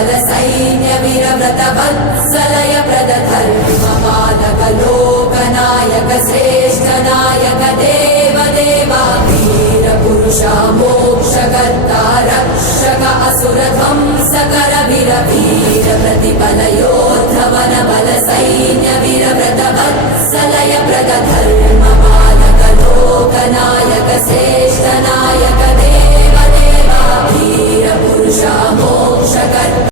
बल सैन्य वीर व्रत वत्सलय प्रद धर्म पालक लोकनायक श्रेष्ठ नायक देव देवा वीर पुरुषा मोक्षकर्ता रक्षक असुर ध्वंसकर वीर वीर प्रतिबल योद्धवन बल सैन्य वीर व्रत वत्सलय प्रद धर्म पालक लोकनायक श्रेष्ठ नायक देव देवा वीर पुरुषा मोक्षकर्ता